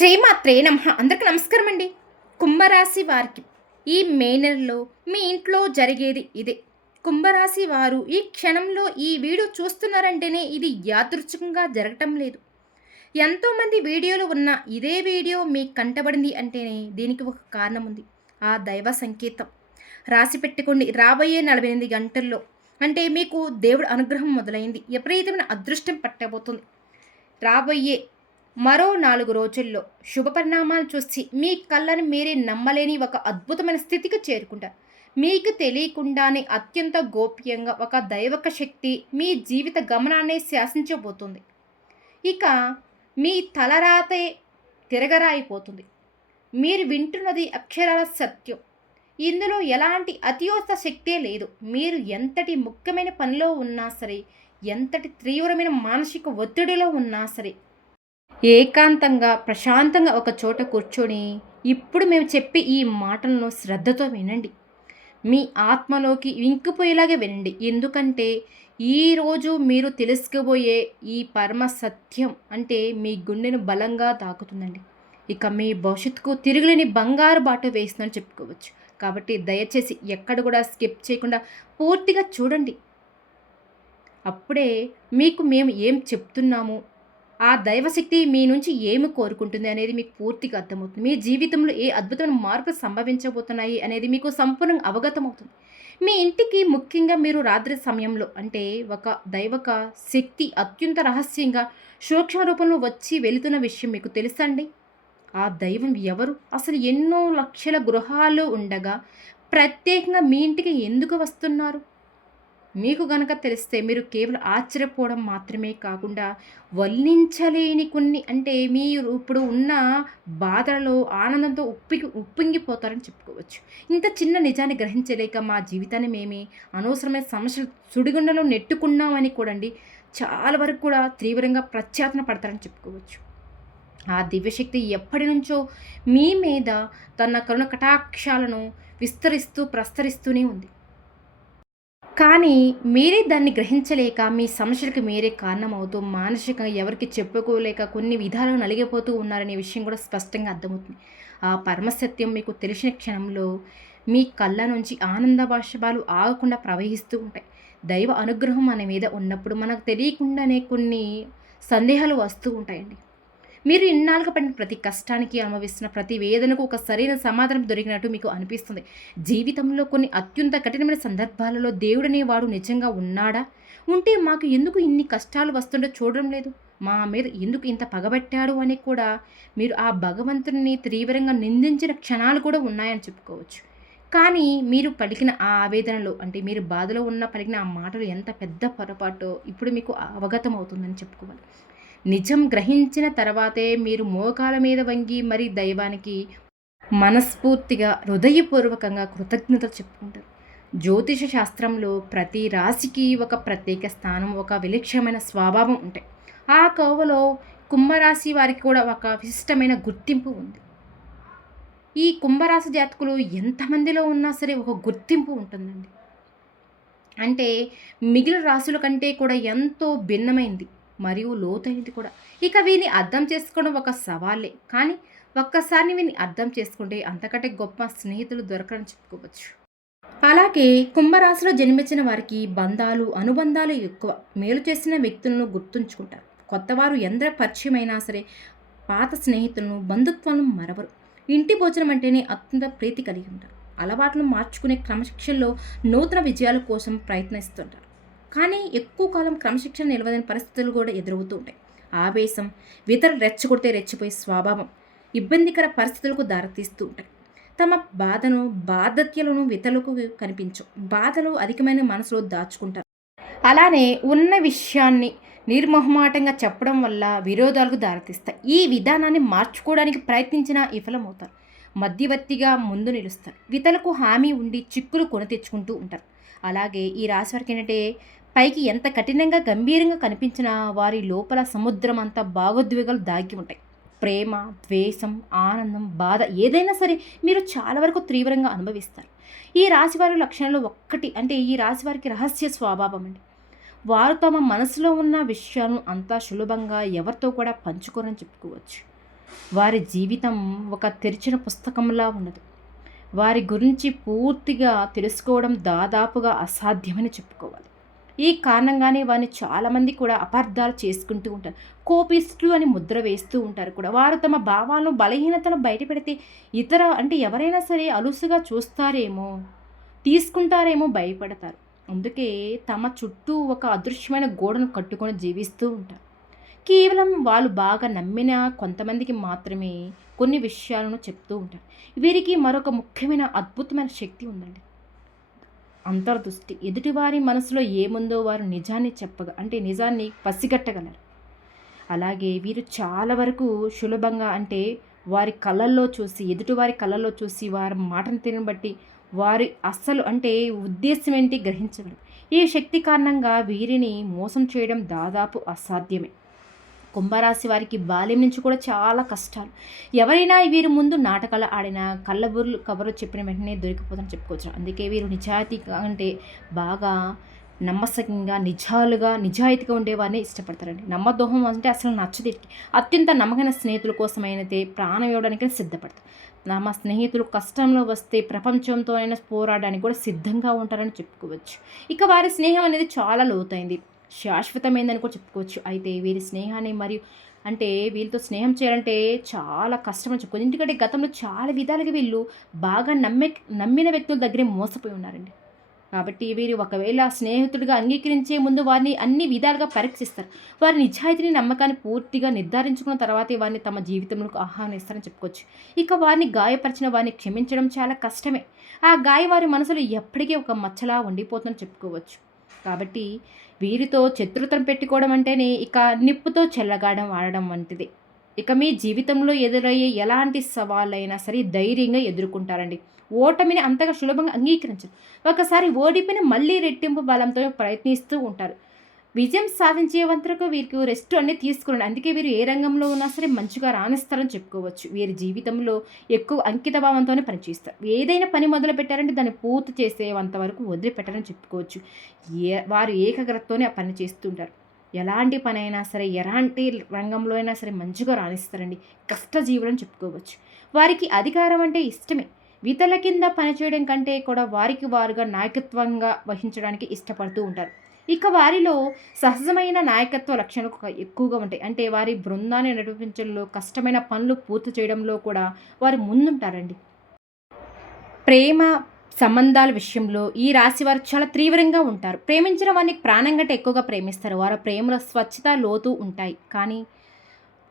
శ్రీమాత్రే నమః. అందరికి నమస్కారం అండి. కుంభరాశి వారికి ఈ మే నెలలో మీ ఇంట్లో జరిగేది ఇదే. కుంభరాశి వారు ఈ క్షణంలో ఈ వీడియో చూస్తున్నారంటేనే ఇది యాదృచ్ఛికంగా జరగటం లేదు. ఎంతోమంది వీడియోలు ఉన్న ఇదే వీడియో మీకు కంటబడింది అంటేనే దీనికి ఒక కారణం ఉంది. ఆ దైవ సంకేతం. రాసి పెట్టుకోండి, రాబోయే 48 గంటల్లో అంటే మీకు దేవుడి అనుగ్రహం మొదలైంది. విపరీతమైన అదృష్టం పట్టబోతుంది. రాబోయే మరో 4 రోజుల్లో శుభ పరిణామాలు చూసి మీ కళ్ళని మీరే నమ్మలేని ఒక అద్భుతమైన స్థితికి చేరుకుంటారు. మీకు తెలియకుండానే అత్యంత గోప్యంగా ఒక దైవక శక్తి మీ జీవిత గమనాన్ని శాసించబోతుంది. ఇక మీ తలరాతే తిరగరాయిపోతుంది. మీరు వింటున్నది అక్షరాల సత్యం. ఇందులో ఎలాంటి అతియోస్త శక్తే లేదు. మీరు ఎంతటి ముఖ్యమైన పనిలో ఉన్నా సరే, ఎంతటి తీవ్రమైన మానసిక ఒత్తిడిలో ఉన్నా సరే, ఏకాంతంగా ప్రశాంతంగా ఒక చోట కూర్చొని ఇప్పుడు మేము చెప్పి ఈ మాటలను శ్రద్ధతో వినండి. మీ ఆత్మలోకి ఇంకిపోయేలాగే వినండి. ఎందుకంటే ఈరోజు మీరు తెలుసుకోబోయే ఈ పరమ సత్యం అంటే మీ గుండెను బలంగా తాకుతుందండి. ఇక మీ భవిష్యత్తుకు తిరుగులేని బంగారు బాట వేస్తుందని చెప్పుకోవచ్చు. కాబట్టి దయచేసి ఎక్కడ కూడా స్కిప్ చేయకుండా పూర్తిగా చూడండి. అప్పుడే మీకు మేము ఏం చెప్తున్నాము, ఆ దైవశక్తి మీ నుంచి ఏమి కోరుకుంటుంది అనేది మీకు పూర్తిగా అర్థమవుతుంది. మీ జీవితంలో ఏ అద్భుతమైన మార్పులు సంభవించబోతున్నాయి అనేది మీకు సంపూర్ణంగా అవగతమవుతుంది. మీ ఇంటికి ముఖ్యంగా మీరు రాత్రి సమయంలో అంటే ఒక దైవక శక్తి అత్యంత రహస్యంగా సూక్ష్మ రూపంలో వచ్చి వెళుతున్న విషయం మీకు తెలుసండి. ఆ దైవం ఎవరు? అసలు ఎన్నో లక్షల గృహాలు ఉండగా ప్రత్యేకంగా మీ ఇంటికి ఎందుకు వస్తున్నారు? మీకు గనక తెలిస్తే మీరు కేవలం ఆశ్చర్యపోవడం మాత్రమే కాకుండా వర్ణించలేని కొన్ని అంటే మీరు ఇప్పుడు ఉన్న బాధలలో ఆనందంతో ఉప్పొంగిపోతారని చెప్పుకోవచ్చు. ఇంత చిన్న నిజాన్ని గ్రహించలేక మా జీవితాన్ని మేమే అనవసరమైన సమస్యలు సుడిగుండంలో నెట్టుకున్నామని కూడండి చాలా వరకు కూడా తీవ్రంగా ప్రత్యాత్న పడతారని చెప్పుకోవచ్చు. ఆ దివ్యశక్తి ఎప్పటి నుంచో మీ మీద తన కరుణ కటాక్షాలను ప్రస్తరిస్తూనే ఉంది. కానీ మీరే దాన్ని గ్రహించలేక మీ సమస్యలకు మీరే కారణమవుతూ మానసికంగా ఎవరికి చెప్పుకోలేక కొన్ని విధాలుగా నలిగిపోతూ ఉన్నారనే విషయం కూడా స్పష్టంగా అర్థమవుతుంది. ఆ పరమసత్యం మీకు తెలిసిన క్షణంలో మీ కళ్ళ నుంచి ఆనంద బాష్పాలు ఆగకుండా ప్రవహిస్తూ ఉంటాయి. దైవ అనుగ్రహం మన మీద ఉన్నప్పుడు మనకు తెలియకుండానే కొన్ని సందేహాలు వస్తూ ఉంటాయండి. మీరు ఇన్నాళ్ళుగా పడిన ప్రతి కష్టానికి, అనుభవిస్తున్న ప్రతి వేదనకు ఒక సరైన సమాధానం దొరికినట్టు మీకు అనిపిస్తుంది. జీవితంలో కొన్ని అత్యంత కఠినమైన సందర్భాలలో దేవుడనేవాడు నిజంగా ఉన్నాడా? ఉంటే మాకు ఎందుకు ఇన్ని కష్టాలు వస్తుండో చూడడం లేదు? మా మీద ఎందుకు ఇంత పగబట్టాడు అని కూడా మీరు ఆ భగవంతుని తీవ్రంగా నిందించిన క్షణాలు కూడా ఉన్నాయని చెప్పుకోవచ్చు. కానీ మీరు పలికిన ఆ ఆవేదనలో అంటే మీరు బాధలో ఉన్న పలికిన ఆ మాటలు ఎంత పెద్ద పొరపాటో ఇప్పుడు మీకు అవగతం అవుతుందని చెప్పుకోవాలి. నిజం గ్రహించిన తర్వాతే మీరు మోకాల మీద వంగి మరి దైవానికి మనస్ఫూర్తిగా హృదయపూర్వకంగా కృతజ్ఞతలు చెప్పుకుంటారు. జ్యోతిష శాస్త్రంలో ప్రతి రాశికి ఒక ప్రత్యేక స్థానం, ఒక విలక్షణమైన స్వభావం ఉంటాయి. ఆ కోవలో కుంభరాశి వారికి కూడా ఒక విశిష్టమైన గుర్తింపు ఉంది. ఈ కుంభరాశి జాతకులు ఎంతమందిలో ఉన్నా సరే ఒక గుర్తింపు ఉంటుందండి. అంటే మిగిలిన రాశుల కంటే కూడా ఎంతో భిన్నమైంది మరియు లోతైనది కూడా. ఇక వీని అర్థం చేసుకోవడం ఒక సవాలే. కానీ ఒక్కసారి వీని అర్థం చేసుకుంటే అంతకంటే గొప్ప స్నేహితులు దొరకరని చెప్పుకోవచ్చు. అలాగే కుంభరాశిలో జన్మించిన వారికి బంధాలు, అనుబంధాలు ఎక్కువ. మేలు చేసిన వ్యక్తులను గుర్తుంచుకుంటారు. కొత్తవారు ఎందరో పరిచయం అయినా సరే పాత స్నేహితులను, బంధుత్వాలను మరవరు. ఇంటి భోజనం అంటేనే అత్యంత ప్రీతి కలిగి ఉంటారు. అలవాట్లు మార్చుకునే క్రమశిక్షణలో నూతన విజయాల కోసం ప్రయత్నిస్తుంటారు. కానీ ఎక్కువ కాలం క్రమశిక్షణ నిలవదని పరిస్థితులు కూడా ఎదురవుతూ ఉంటాయి. ఆవేశం, ఇతరులు రెచ్చగొడితే రెచ్చిపోయే స్వభావం ఇబ్బందికర పరిస్థితులకు దారితీస్తూ ఉంటాయి. తమ బాధ్యతలను ఇతరులకు కనిపించవు. బాధలు అధికమైన మనసులో దాచుకుంటారు. అలానే ఉన్న విషయాన్ని నిర్మోహమాటంగా చెప్పడం వల్ల విరోధాలకు దారితీస్తాయి. ఈ విధానాన్ని మార్చుకోవడానికి ప్రయత్నించినా విఫలమవుతారు. మధ్యవర్తిగా ముందు నిలుస్తారు. ఇతరులకు హామీ ఉండి చిక్కులు కొని తెచ్చుకుంటూ ఉంటారు. అలాగే ఈ రాశి వారికి ఏంటంటే పైకి ఎంత కఠినంగా గంభీరంగా కనిపించినా వారి లోపల సముద్రం అంత భావోద్వేగాలు దాగి ఉంటాయి. ప్రేమ, ద్వేషం, ఆనందం, బాధ ఏదైనా సరే మీరు చాలా వరకు తీవ్రంగా అనుభవిస్తారు. ఈ రాశివారి లక్షణాలు ఒక్కటి అంటే ఈ రాశివారికి రహస్య స్వభావం అండి. వారు తమ మనసులో ఉన్న విషయాలను అంతా సులభంగా ఎవరితో కూడా పంచుకోరని చెప్పుకోవచ్చు. వారి జీవితం ఒక తెరిచిన పుస్తకంలా ఉండదు. వారి గురించి పూర్తిగా తెలుసుకోవడం దాదాపుగా అసాధ్యమని చెప్పుకోవాలి. ఈ కారణంగానే వారిని చాలామంది కూడా అపార్థాలు చేసుకుంటూ ఉంటారు. కోపిస్టులు అని ముద్ర వేస్తూ ఉంటారు కూడా. వారు తమ భావాలను, బలహీనతను బయటపెడితే అంటే ఎవరైనా సరే అలుసుగా చూస్తారేమో, తీసుకుంటారేమో భయపడతారు. అందుకే తమ చుట్టూ ఒక అదృశ్యమైన గోడను కట్టుకొని జీవిస్తూ ఉంటారు. కేవలం వాళ్ళు బాగా నమ్మిన కొంతమందికి మాత్రమే కొన్ని విషయాలను చెప్తూ ఉంటారు. వీరికి మరొక ముఖ్యమైన అద్భుతమైన శక్తి ఉందండి. అంతర్దృష్టి. ఎదుటివారి మనసులో ఏముందో వారు నిజాన్ని పసిగట్టగలరు. అలాగే వీరు చాలా వరకు సులభంగా వారి కళ్ళల్లో చూసి, ఎదుటివారి కళ్ళల్లో చూసి, వారి మాటను తీరును బట్టి వారి అస్సలు ఉద్దేశం ఏంటి గ్రహించగలరు. ఈ శక్తి కారణంగా వీరిని మోసం చేయడం దాదాపు అసాధ్యమే. కుంభరాశి వారికి బాల్యం నుంచి కూడా చాలా కష్టాలు. ఎవరైనా వీరి ముందు నాటకాలు ఆడినా కబుర్లు చెప్పిన వెంటనే దొరికిపోతారని చెప్పుకోవచ్చు. అందుకే వీరు నిజాయితీగా బాగా నమ్మసకంగా, నిజాయితీగా ఉండేవారిని ఇష్టపడతారండి. నమ్మదోహం అసలు నచ్చదు. అత్యంత నమ్మకమైన స్నేహితుల కోసమైతే ప్రాణం ఇవ్వడానికి సిద్ధపడతారు. తమ స్నేహితులు కష్టంలో వస్తే ప్రపంచంతో అయినా పోరాడడానికి కూడా సిద్ధంగా ఉంటారని చెప్పుకోవచ్చు. ఇక వారి స్నేహం అనేది చాలా లోతైంది, శాశ్వతమైందని కూడా చెప్పుకోవచ్చు. అయితే వీరి స్నేహాన్ని మరియు వీళ్ళతో స్నేహం చేయాలంటే చాలా కష్టమని చెప్పుకోవచ్చు. ఎందుకంటే గతంలో చాలా విధాలుగా వీళ్ళు బాగా నమ్మిన వ్యక్తుల దగ్గరే మోసపోయి ఉన్నారండి. కాబట్టి వీరు ఒకవేళ స్నేహితుడిగా అంగీకరించే ముందు వారిని అన్ని విధాలుగా పరీక్షిస్తారు. వారి నిజాయితీని, నమ్మకాన్ని పూర్తిగా నిర్ధారించుకున్న తర్వాతే వారిని తమ జీవితంలోకి ఆహ్వానిస్తారని చెప్పుకోవచ్చు. ఇక వారిని గాయపరిచిన వారిని క్షమించడం చాలా కష్టమే. ఆ గాయం వారి మనసులో ఎప్పటికీ ఒక మచ్చలా ఉండిపోతుందని చెప్పుకోవచ్చు. కాబట్టి వీరితో శత్రుత్వం పెట్టుకోవడం అంటేనే ఇక నిప్పుతో చెల్లగాడం ఆడడం వంటిది. ఇక మీ జీవితంలో ఎదురయ్యే ఎలాంటి సవాళ్ళైనా సరే ధైర్యంగా ఎదుర్కొంటారండి. ఓటమిని అంతగా సులభంగా అంగీకరించరు. ఒకసారి ఓడిపోయిన మళ్ళీ రెట్టింపు బలంతో ప్రయత్నిస్తూ ఉంటారు. విజయం సాధించే వరకు వీరికి రెస్ట్ అనేది తీసుకురండి. అందుకే వీరు ఏ రంగంలో ఉన్నా సరే మంచిగా రాణిస్తారని చెప్పుకోవచ్చు. వీరి జీవితంలో ఎక్కువ అంకిత భావంతోనే పనిచేస్తారు. ఏదైనా పని మొదలు పెట్టారంటే దాన్ని పూర్తి చేసేంత వరకు వదిలిపెట్టారని చెప్పుకోవచ్చు. వారు ఏకాగ్రతతోనే ఆ పని చేస్తుంటారు. ఎలాంటి పని అయినా సరే, ఎలాంటి రంగంలో అయినా సరే మంచిగా రాణిస్తారండి. కష్టజీవులని చెప్పుకోవచ్చు. వారికి అధికారం అంటే ఇష్టమే. ఇతరుల కింద పనిచేయడం కంటే కూడా వారికి వారుగా నాయకత్వంగా వహించడానికి ఇష్టపడుతూ ఉంటారు. ఇక వారిలో సహజమైన నాయకత్వ లక్షణాలు ఎక్కువగా ఉంటాయి. వారి బృందాన్ని నడిపించడంలో, కష్టమైన పనులు పూర్తి చేయడంలో కూడా వారు ముందుంటారండి. ప్రేమ సంబంధాల విషయంలో ఈ రాశి వారు చాలా తీవ్రంగా ఉంటారు. ప్రేమించిన వారిని ప్రాణం కంటే ఎక్కువగా ప్రేమిస్తారు. వారి ప్రేమలో స్వచ్ఛత, లోతు ఉంటాయి. కానీ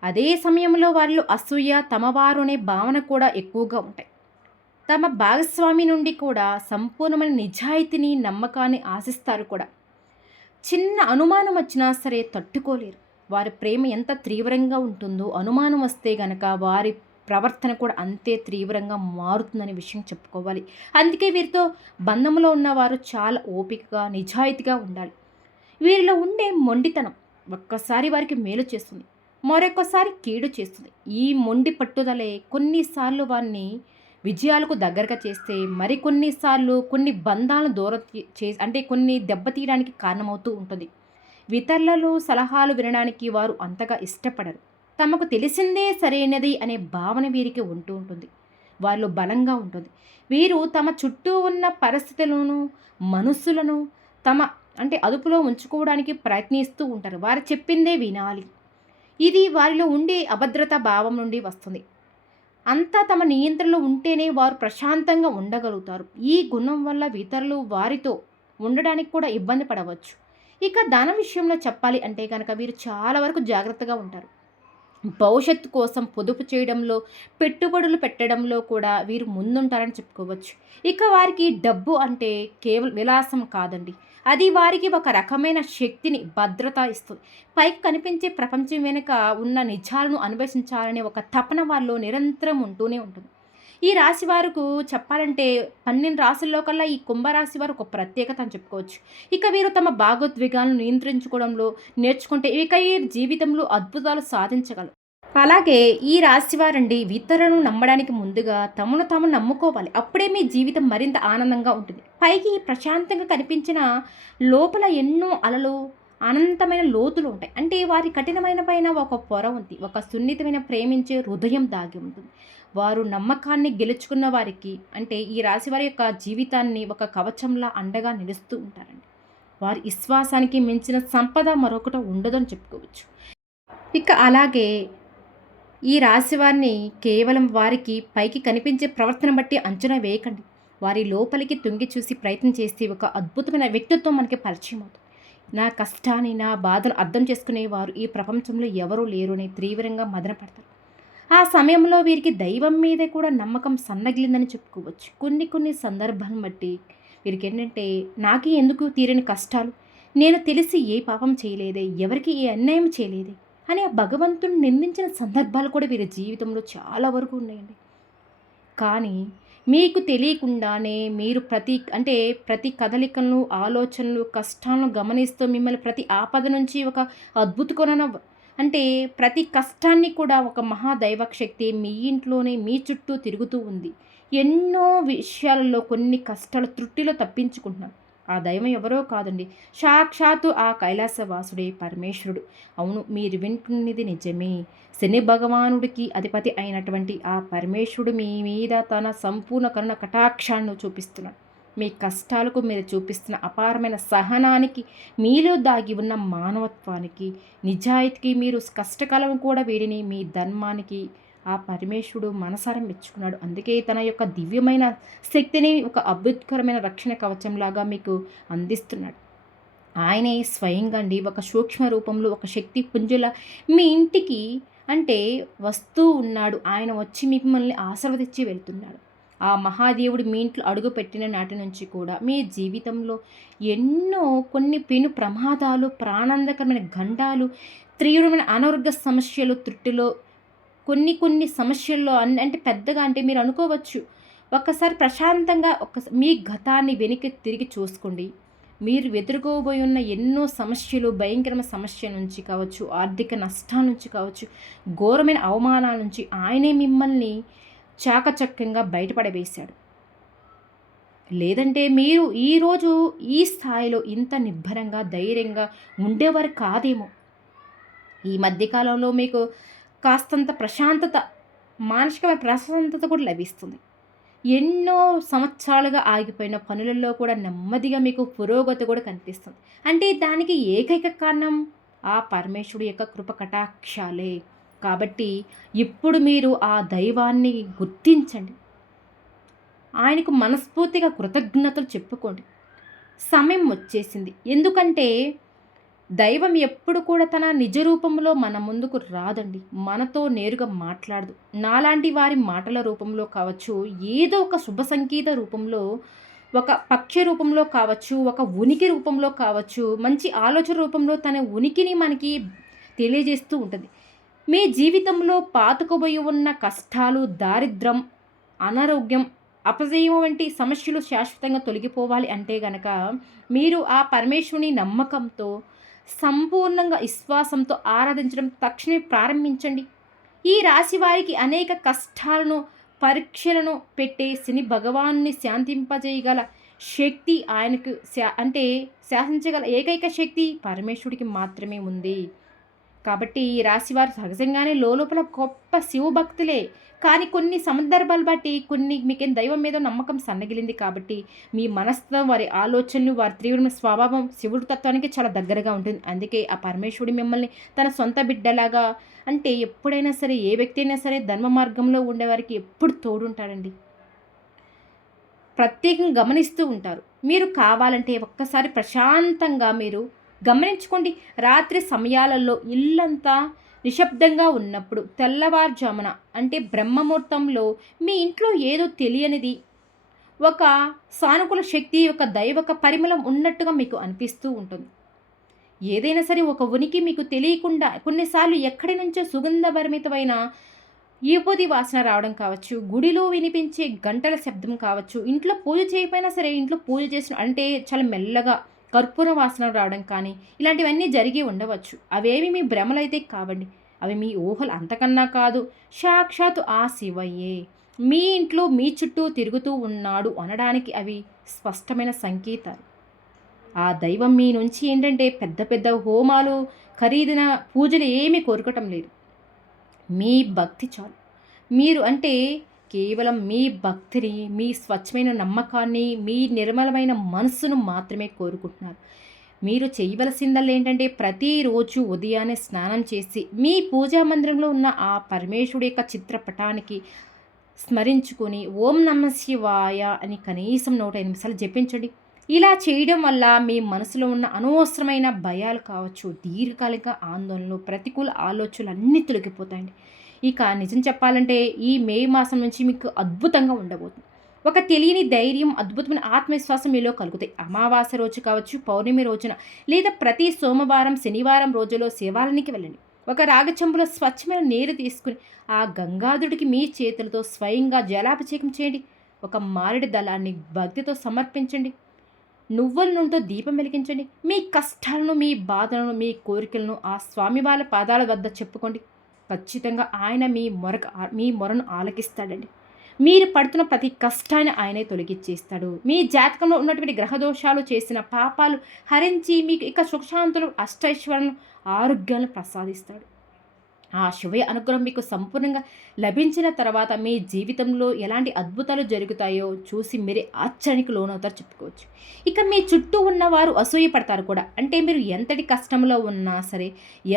అదే సమయంలో వారిలో అసూయ, తమవారు అనే భావన కూడా ఎక్కువగా ఉంటాయి. తమ భాగస్వామి నుండి కూడా సంపూర్ణమైన నిజాయితీని, నమ్మకాన్ని ఆశిస్తారు కూడా. చిన్న అనుమానం వచ్చినా సరే తట్టుకోలేరు. వారి ప్రేమ ఎంత తీవ్రంగా ఉంటుందో అనుమానం వస్తే గనక వారి ప్రవర్తన కూడా అంతే తీవ్రంగా మారుతుందనే విషయం చెప్పుకోవాలి. అందుకే వీరితో బంధంలో ఉన్నవారు చాలా ఓపికగా, నిజాయితీగా ఉండాలి. వీరిలో ఉండే మొండితనం ఒక్కసారి వారికి మేలు చేస్తుంది, మరొకసారి కీడు చేస్తుంది. ఈ మొండి పట్టుదలే కొన్నిసార్లు వారిని విజయాలకు దగ్గరగా చేస్తే, మరికొన్నిసార్లు కొన్ని బంధాలను దూరం కొన్ని దెబ్బతీయడానికి కారణమవుతూ ఉంటుంది. ఇతరులలో సలహాలు వినడానికి వారు అంతగా ఇష్టపడరు. తమకు తెలిసిందే సరైనది అనే భావన వీరికి ఉంటూ ఉంటుంది. వారిలో బలంగా ఉంటుంది. వీరు తమ చుట్టూ ఉన్న పరిస్థితులను, మనస్సులను తమ అదుపులో ఉంచుకోవడానికి ప్రయత్నిస్తూ ఉంటారు. వారు చెప్పిందే వినాలి. ఇది వారిలో ఉండే అభద్రతా భావం నుండి వస్తుంది. అంతా తమ నియంత్రణలో ఉంటేనే వారు ప్రశాంతంగా ఉండగలుగుతారు. ఈ గుణం వల్ల ఇతరులు వారితో ఉండడానికి కూడా ఇబ్బంది పడవచ్చు. ఇక ధనం విషయంలో చెప్పాలి అంటే కనుక వీరు చాలా వరకు జాగ్రత్తగా ఉంటారు. భవిష్యత్తు కోసం పొదుపు చేయడంలో, పెట్టుబడులు పెట్టడంలో కూడా వీరు ముందుంటారని చెప్పుకోవచ్చు. ఇక వారికి డబ్బు అంటే కేవలం విలాసం కాదండి, అది వారికి ఒక రకమైన శక్తిని, భద్రత ఇస్తుంది. పైకి కనిపించే ప్రపంచం వెనుక ఉన్న నిజాలను అన్వేషించాలనే ఒక తపన వాళ్ళు నిరంతరం ఉంటూనే ఉంటుంది. ఈ రాశి వారికి చెప్పాలంటే 12 రాశుల్లో కల్లా ఈ కుంభరాశి వారు ఒక ప్రత్యేకత అని చెప్పుకోవచ్చు. ఇక వీరు తమ భాగోద్వేగాలను నియంత్రించుకోవడంలో నేర్చుకుంటే ఇక ఈ జీవితంలో అద్భుతాలు సాధించగలరు. అలాగే ఈ రాశివారండి ఇతరులను నమ్మడానికి ముందుగా తమను తాము నమ్ముకోవాలి. అప్పుడే మీ జీవితం మరింత ఆనందంగా ఉంటుంది. పైకి ప్రశాంతంగా కనిపించిన లోపల ఎన్నో అలలు, అనంతమైన లోతులు ఉంటాయి. అంటే వారి కఠినమైన పైన ఒక పొర ఉంది. ఒక సున్నితమైన ప్రేమించే హృదయం దాగి ఉంటుంది. వారు నమ్మకాన్ని గెలుచుకున్న వారికి అంటే ఈ రాశి వారి యొక్క జీవితాన్ని ఒక కవచంలా అండగా నిలుస్తూ ఉంటారండి. వారి విశ్వాసానికి మించిన సంపద మరొకటి ఉండదని చెప్పుకోవచ్చు. ఇక అలాగే ఈ రాశి వారిని కేవలం వారికి పైకి కనిపించే ప్రవర్తన బట్టి అంచనా వేయకండి. వారి లోపలికి తొంగి చూసి ప్రయత్నం చేస్తే ఒక అద్భుతమైన వ్యక్తిత్వం మనకి పరిచయం అవుతుంది. నా కష్టాన్ని, నా బాధను అర్థం చేసుకునేవారు ఈ ప్రపంచంలో ఎవరూ లేరు అని తీవ్రంగా మదనపడతారు. ఆ సమయంలో వీరికి దైవం మీద కూడా నమ్మకం సన్నగిలిందని చెప్పుకోవచ్చు. కొన్ని కొన్ని సందర్భాలను బట్టి వీరికేంటంటే, నాకే ఎందుకు తీరని కష్టాలు, నేను తెలిసి ఏ పాపం చేయలేదే, ఎవరికి ఏ అన్యాయం చేయలేదే అని ఆ భగవంతుడిని నిందించిన సందర్భాలు కూడా వీరి జీవితంలో చాలా వరకు ఉన్నాయండి. కానీ మీకు తెలియకుండానే మీరు ప్రతి కదలికలను, ఆలోచనలు, కష్టాలను గమనిస్తూ మిమ్మల్ని ప్రతి ఆపద నుంచి ఒక అద్భుతకరమైన అంటే ప్రతి కష్టాన్ని కూడా ఒక మహాదైవ శక్తి మీ ఇంట్లోనే మీ చుట్టూ తిరుగుతూ ఉంది. ఎన్నో విషయాలలో కొన్ని కష్టాలు త్రుటిలో తప్పించుకుంటున్నాం. ఆ దైవం ఎవరో కాదండి. సాక్షాత్తు ఆ కైలాసవాసుడే పరమేశ్వరుడు. అవును, మీరు వింటున్నది నిజమే. శని భగవానుడికి అధిపతి అయినటువంటి ఆ పరమేశ్వరుడు మీ మీద తన సంపూర్ణ కరుణ కటాక్షాన్ని చూపిస్తున్నాడు. మీ కష్టాలకు మీరు చూపిస్తున్న అపారమైన సహనానికి, మీలో దాగి ఉన్న మానవత్వానికి, నిజాయితీకి, మీరు కష్టకాలం కూడా వీడిని మీ ధర్మానికి ఆ పరమేశ్వరుడు మనసారా మెచ్చుకున్నాడు. అందుకే తన యొక్క దివ్యమైన శక్తిని ఒక అద్భుతకరమైన రక్షణ కవచంలాగా మీకు అందిస్తున్నాడు. ఆయనే స్వయంగా అండి ఒక సూక్ష్మ రూపంలో ఒక శక్తి పుంజుల మీ ఇంటికి అంటే వస్తూ ఉన్నాడు. ఆయన వచ్చి మిమ్మల్ని ఆశీర్వదించి వెళ్తున్నాడు. ఆ మహాదేవుడు మీ ఇంట్లో అడుగుపెట్టిన నాటి నుంచి కూడా మీ జీవితంలో ఎన్నో కొన్ని పెను ప్రమాదాలు, ప్రాణాంతకరమైన గండాలు, తీవ్రమైన అనారోగ్య సమస్యలు, త్రుటిలో కొన్ని కొన్ని సమస్యల్లో అంటే పెద్దగా అంటే మీరు అనుకోవచ్చు. ఒక్కసారి ప్రశాంతంగా మీ గతాన్ని వెనక్కి తిరిగి చూసుకోండి. మీరు ఎదుర్కోబోయి ఉన్న ఎన్నో సమస్యలు, భయంకరమైన సమస్య నుంచి కావచ్చు, ఆర్థిక నష్టాల నుంచి కావచ్చు, ఘోరమైన అవమానాల నుంచి ఆయనే మిమ్మల్ని చాకచక్యంగా బయటపడవేశాడు. లేదంటే మీరు ఈరోజు ఈ స్థాయిలో ఇంత నిబ్బరంగా, ధైర్యంగా ఉండేవారు కాదేమో. ఈ మధ్యకాలంలో మీకు కాస్తంత ప్రశాంతత, మానసికమైన ప్రశాంతత కూడా లభిస్తుంది. ఎన్నో సంవత్సరాలుగా ఆగిపోయిన పనులలో కూడా నెమ్మదిగా మీకు పురోగతి కూడా కనిపిస్తుంది. అంటే దానికి ఏకైక కారణం ఆ పరమేశ్వరుడు యొక్క కృప కటాక్షాలే. కాబట్టి ఇప్పుడు మీరు ఆ దైవాన్ని గుర్తించండి. ఆయనకు మనస్ఫూర్తిగా కృతజ్ఞతలు చెప్పుకోండి. సమయం వచ్చేసింది. ఎందుకంటే దైవం ఎప్పుడు కూడా తన నిజ రూపంలో మన ముందుకు రాదండి. మనతో నేరుగా మాట్లాడదు. నాలాంటి వారి మాటల రూపంలో కావచ్చు, ఏదో ఒక శుభ సంకేత రూపంలో, ఒక పక్షి రూపంలో కావచ్చు, ఒక ఉనికి రూపంలో కావచ్చు, మంచి ఆలోచన రూపంలో తన ఉనికిని మనకి తెలియజేస్తూ ఉంటుంది. మీ జీవితంలో పాతుకుపోయి ఉన్న కష్టాలు, దారిద్రం, అనారోగ్యం, అపజయం వంటి సమస్యలు శాశ్వతంగా తొలగిపోవాలి అంటే గనక మీరు ఆ పరమేశ్వరుని నమ్మకంతో సంపూర్ణంగా విశ్వాసంతో ఆరాధించడం తక్షణమే ప్రారంభించండి. ఈ రాశి వారికి అనేక కష్టాలను, పరీక్షలను పెట్టే శని భగవాన్ని శాంతింపజేయగల శక్తి ఆయనకు శాసించగల ఏకైక శక్తి పరమేశ్వరుడికి మాత్రమే ఉంది. కాబట్టి ఈ రాశివారు సహజంగానే లోపల గొప్ప శివభక్తులే. కానీ కొన్ని సందర్భాలు బట్టి మీకేం దైవం మీద నమ్మకం సన్నగిలింది కాబట్టి మీ మనస్తత్వం, వారి ఆలోచనలు, వారి తీవ్రమైన స్వభావం శివుడి తత్వానికి చాలా దగ్గరగా ఉంటుంది. అందుకే ఆ పరమేశ్వరుడు మిమ్మల్ని తన సొంత బిడ్డలాగా అంటే ఎప్పుడైనా సరే ఏ వ్యక్తి అయినా సరే ధర్మ మార్గంలో ఉండేవారికి ఎప్పుడు తోడుంటాడండి. ప్రత్యేకంగా గమనిస్తూ ఉంటారు. మీరు కావాలంటే ఒక్కసారి ప్రశాంతంగా మీరు గమనించుకోండి. రాత్రి సమయాలలో ఇల్లంతా నిశ్శబ్దంగా ఉన్నప్పుడు తెల్లవారుజామున అంటే బ్రహ్మముహూర్తంలో మీ ఇంట్లో ఏదో తెలియనిది ఒక సానుకూల శక్తి, ఒక దైవక పరిమళం ఉన్నట్టుగా మీకు అనిపిస్తూ ఉంటుంది. ఏదైనా సరే ఒక ఉనికి మీకు తెలియకుండా కొన్నిసార్లు ఎక్కడి నుంచో సుగంధభరితమైన ఈపోది వాసన రావడం కావచ్చు, గుడిలో వినిపించే గంటల శబ్దం కావచ్చు, ఇంట్లో పూజ చేయకపోయినా సరే ఇంట్లో పూజ చేసిన అంటే చాలా మెల్లగా కర్పూర వాసన రావడం కానీ ఇలాంటివన్నీ జరిగి ఉండవచ్చు. అవేమి మీ భ్రమలైతే కావండి. అవి మీ ఊహలు అంతకన్నా కాదు. సాక్షాత్తు ఆ శివయ్యే మీ ఇంట్లో మీ చుట్టూ తిరుగుతూ ఉన్నాడు అనడానికి అవి స్పష్టమైన సంకేతాలు. ఆ దైవం మీ నుంచి ఏంటంటే పెద్ద పెద్ద హోమాలు, ఖరీదైన పూజలు ఏమీ కోరుకోవటం లేదు. మీ భక్తి చాలు. మీరు అంటే కేవలం మీ భక్తిని, మీ స్వచ్ఛమైన నమ్మకాన్ని, మీ నిర్మలమైన మనస్సును మాత్రమే కోరుకుంటున్నారు. మీరు చేయవలసిందల్లా ఏంటంటే ప్రతిరోజు ఉదయాన్నే స్నానం చేసి, మీ పూజా మందిరంలో ఉన్న ఆ పరమేశ్వరుడి యొక్క చిత్రపటానికి స్మరించుకొని ఓం నమః శివాయ అని కనీసం 108 సార్లు జపించండి. ఇలా చేయడం వల్ల మీ మనసులో ఉన్న అనవసరమైన భయాలు కావచ్చు, దీర్ఘకాలిక ఆందోళనలు, ప్రతికూల ఆలోచనలు అన్నీ తొలగిపోతాయండి. ఇక నిజం చెప్పాలంటే ఈ మే మాసం నుంచి మీకు అద్భుతంగా ఉండబోతుంది. ఒక తెలియని ధైర్యం, అద్భుతమైన ఆత్మవిశ్వాసం మీలో కలుగుతాయి. అమావాస్య రోజు కావచ్చు, పౌర్ణమి రోజున లేదా ప్రతి సోమవారం, శనివారం రోజులో శివాలయానికి వెళ్ళండి. ఒక రాగచెంబులో స్వచ్ఛమైన నీరు తీసుకుని ఆ గంగాధరుడికి మీ చేతులతో స్వయంగా జలాభిషేకం చేయండి. ఒక మారేడు దళాన్ని భక్తితో సమర్పించండి. నువ్వుల నూనెతో దీపం వెలిగించండి. మీ కష్టాలను, మీ బాధలను, మీ కోరికలను ఆ స్వామి వాళ్ళ పాదాల వద్ద చెప్పుకోండి. ఖచ్చితంగా ఆయన మీ మొరను ఆలకిస్తాడండి. మీరు పడుతున్న ప్రతి కష్టాన్ని ఆయనే తొలగించేస్తాడు. మీ జాతకంలో ఉన్నటువంటి గ్రహదోషాలు, చేసిన పాపాలు హరించి మీకు ఇక సుఖశాంతులు, అష్టైశ్వర్యాలను, ఆరోగ్యాలను ప్రసాదిస్తాడు. ఆ శివయ్య అనుగ్రహం మీకు సంపూర్ణంగా లభించిన తర్వాత మీ జీవితంలో ఎలాంటి అద్భుతాలు జరుగుతాయో చూసి మీరే ఆశ్చర్యానికి లోనవుతారు చెప్పుకోవచ్చు. ఇక మీ చుట్టూ ఉన్నవారు అసూయపడతారు కూడా. అంటే మీరు ఎంతటి కష్టంలో ఉన్నా సరే,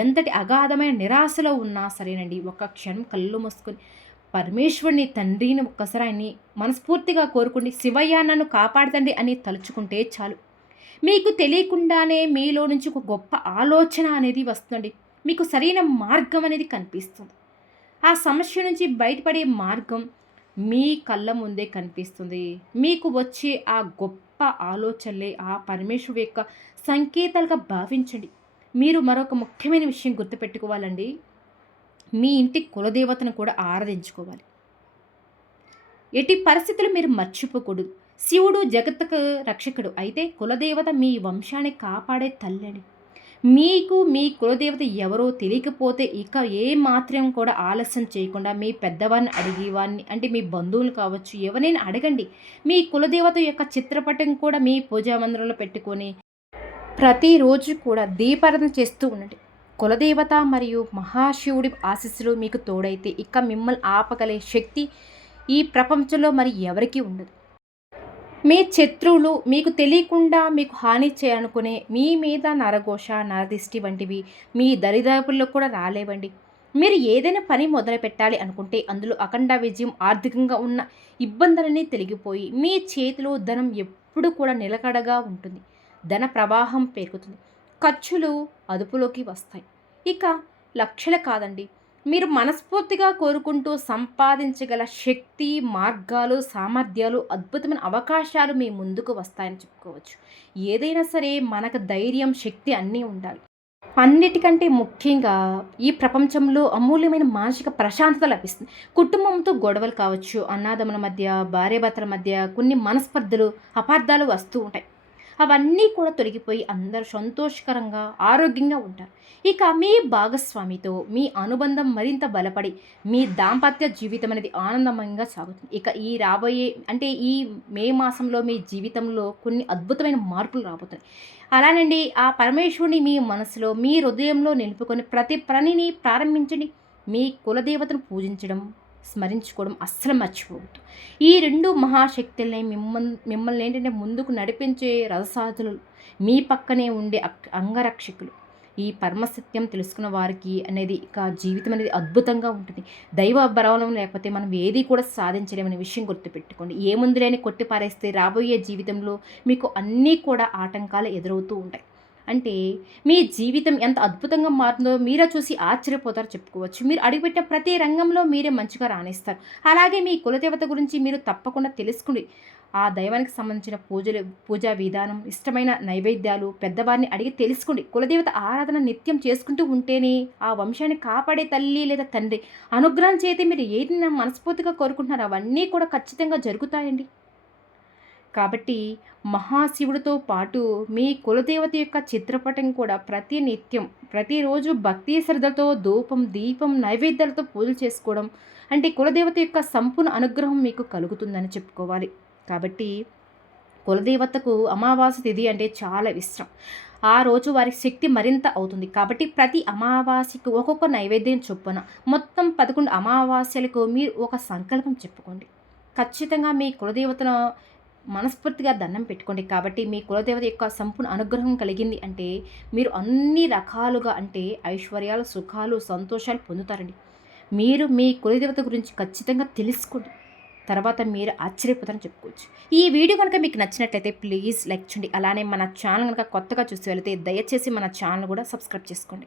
ఎంతటి అగాధమైన నిరాశలో ఉన్నా సరేనండి, ఒక్క క్షణం కళ్ళు మూసుకొని పరమేశ్వరుని తండ్రిని ఒక్కసారి ఆయన్ని మనస్ఫూర్తిగా కోరుకోండి. శివయ్య నన్ను కాపాడతండి అని తలుచుకుంటే చాలు. మీకు తెలియకుండానే మీలో నుంచి ఒక గొప్ప ఆలోచన అనేది వస్తుంది. మీకు సరైన మార్గం అనేది కనిపిస్తుంది. ఆ సమస్య నుంచి బయటపడే మార్గం మీ కళ్ళ ముందే కనిపిస్తుంది. మీకు వచ్చే ఆ గొప్ప ఆలోచనలే ఆ పరమేశ్వరు యొక్క సంకేతాలుగా భావించండి. మీరు మరొక ముఖ్యమైన విషయం గుర్తుపెట్టుకోవాలండి. మీ ఇంటి కులదేవతను కూడా ఆరాధించుకోవాలి. ఎట్టి పరిస్థితులు మీరు మర్చిపోకూడదు. శివుడు జగత్తుకు రక్షకుడు అయితే కులదేవత మీ వంశాన్ని కాపాడే తల్లిని. మీకు మీ కులదేవత ఎవరో తెలియకపోతే ఇక ఏ మాత్రం కూడా ఆలస్యం చేయకుండా మీ పెద్దవారిని అడిగి వారిని అంటే మీ బంధువులు కావచ్చు ఎవరైనా అడగండి. మీ కులదేవత యొక్క చిత్రపటం కూడా మీ పూజా మందిరంలో పెట్టుకొని ప్రతిరోజు కూడా దీపారాధన చేస్తూ ఉండండి. కులదేవత మరియు మహాశివుడి ఆశీస్సులు మీకు తోడైతే ఇక మిమ్మల్ని ఆపగలే శక్తి ఈ ప్రపంచంలో మరి ఎవరికీ ఉండదు. మీ శత్రువులు మీకు తెలియకుండా మీకు హాని చేయాలనుకునే మీ మీద నరఘోష, నరదిష్టి వంటివి మీ దరిదాపుల్లో కూడా రాలేవండి. మీరు ఏదైనా పని మొదలు పెట్టాలి అనుకుంటే అందులో అఖండ విజయం, ఆర్థికంగా ఉన్న ఇబ్బందులన్నీ తొలగిపోయి మీ చేతిలో ధనం ఎప్పుడు కూడా నిలకడగా ఉంటుంది. ధన ప్రవాహం పెరుగుతుంది. ఖర్చులు అదుపులోకి వస్తాయి. ఇక లక్షలు కాదండి, మీరు మనస్ఫూర్తిగా కోరుకుంటూ సంపాదించగల శక్తి, మార్గాలు, సామర్థ్యాలు, అద్భుతమైన అవకాశాలు మీ ముందుకు వస్తాయని చెప్పుకోవచ్చు. ఏదైనా సరే మనకు ధైర్యం, శక్తి అన్నీ ఉండాలి. అన్నిటికంటే ముఖ్యంగా ఈ ప్రపంచంలో అమూల్యమైన మానసిక ప్రశాంతత లభిస్తుంది. కుటుంబంతో గొడవలు కావచ్చు, అన్నాదమ్ముల మధ్య, భార్యాభర్తల మధ్య కొన్ని మనస్పర్ధలు, అపార్థాలు వస్తూ ఉంటాయి. అవన్నీ కూడా తొలగిపోయి అందరూ సంతోషకరంగా, ఆరోగ్యంగా ఉంటారు. ఇక మీ భాగస్వామితో మీ అనుబంధం మరింత బలపడి మీ దాంపత్య జీవితం అనేది ఆనందమయంగా సాగుతుంది. ఇక ఈ రాబోయే అంటే ఈ మే మాసంలో మీ జీవితంలో కొన్ని అద్భుతమైన మార్పులు రాబోతున్నాయి. అలానండి ఆ పరమేశ్వరుని మీ మనసులో, మీ హృదయంలో నిలుపుకొని ప్రతి పనిని ప్రారంభించండి. మీ కులదేవతను పూజించడం, స్మరించుకోవడం అస్సలు మర్చిపోవద్దు. ఈ రెండు మహాశక్తుల్ని మిమ్మల్ని ఏంటంటే ముందుకు నడిపించే రథసారథులు, మీ పక్కనే ఉండే అంగరక్షకులు. ఈ పరమసత్యం తెలుసుకున్న వారికి అనేది ఇక జీవితం అనేది అద్భుతంగా ఉంటుంది. దైవ బలవం లేకపోతే మనం ఏది కూడా సాధించలేమనే విషయం గుర్తుపెట్టుకోండి. ఏముందిలేని కొట్టి పారేస్తే రాబోయే జీవితంలో మీకు అన్నీ కూడా ఆటంకాలు ఎదురవుతూ ఉంటాయి. అంటే మీ జీవితం ఎంత అద్భుతంగా మారుతుందో మీరే చూసి ఆశ్చర్యపోతారు చెప్పుకోవచ్చు. మీరు అడుగుపెట్టిన ప్రతి రంగంలో మీరే మంచిగా రాణిస్తారు. అలాగే మీ కులదేవత గురించి మీరు తప్పకుండా తెలుసుకోండి. ఆ దైవానికి సంబంధించిన పూజా విధానం, ఇష్టమైన నైవేద్యాలు పెద్దవారిని అడిగి తెలుసుకోండి. కులదేవత ఆరాధన నిత్యం చేసుకుంటూ ఉంటేనే ఆ వంశాన్ని కాపాడే తల్లి లేదా తండ్రి అనుగ్రహం చేతి మీరు ఏది మనస్ఫూర్తిగా కోరుకుంటున్నారో అవన్నీ కూడా ఖచ్చితంగా జరుగుతాయండి. కాబట్టి మహాశివుడితో పాటు మీ కులదేవత యొక్క చిత్రపటం కూడా నిత్యం ప్రతిరోజు భక్తి శ్రద్ధతో ధూపం, దీపం, నైవేద్యాలతో పూజలు చేసుకోవడం అంటే కులదేవత యొక్క సంపూర్ణ అనుగ్రహం మీకు కలుగుతుందని చెప్పుకోవాలి. కాబట్టి కులదేవతకు అమావాస్య తిథి అంటే చాలా ఇష్టం. ఆ రోజు వారి శక్తి మరింత అవుతుంది. కాబట్టి ప్రతి అమావాస్యకు ఒక్కొక్క నైవేద్యం చొప్పున మొత్తం 11 అమావాస్యలకు మీరు ఒక సంకల్పం చెప్పుకోండి. ఖచ్చితంగా మీ కులదేవతను మనస్ఫూర్తిగా దండం పెట్టుకోండి. కాబట్టి మీ కులదేవత యొక్క సంపూర్ణ అనుగ్రహం కలిగింది అంటే మీరు అన్ని రకాలుగా అంటే ఐశ్వర్యాలు, సుఖాలు, సంతోషాలు పొందుతారండి. మీరు మీ కులదేవత గురించి ఖచ్చితంగా తెలుసుకోండి. తర్వాత మీరు ఆశ్చర్యపోతారని చెప్పుకోవచ్చు. ఈ వీడియో కనుక మీకు నచ్చినట్లయితే ప్లీజ్ లైక్ చేయండి. అలానే మన ఛానల్ కనుక కొత్తగా చూసి వెళితే దయచేసి మన ఛానల్ కూడా సబ్స్క్రైబ్ చేసుకోండి.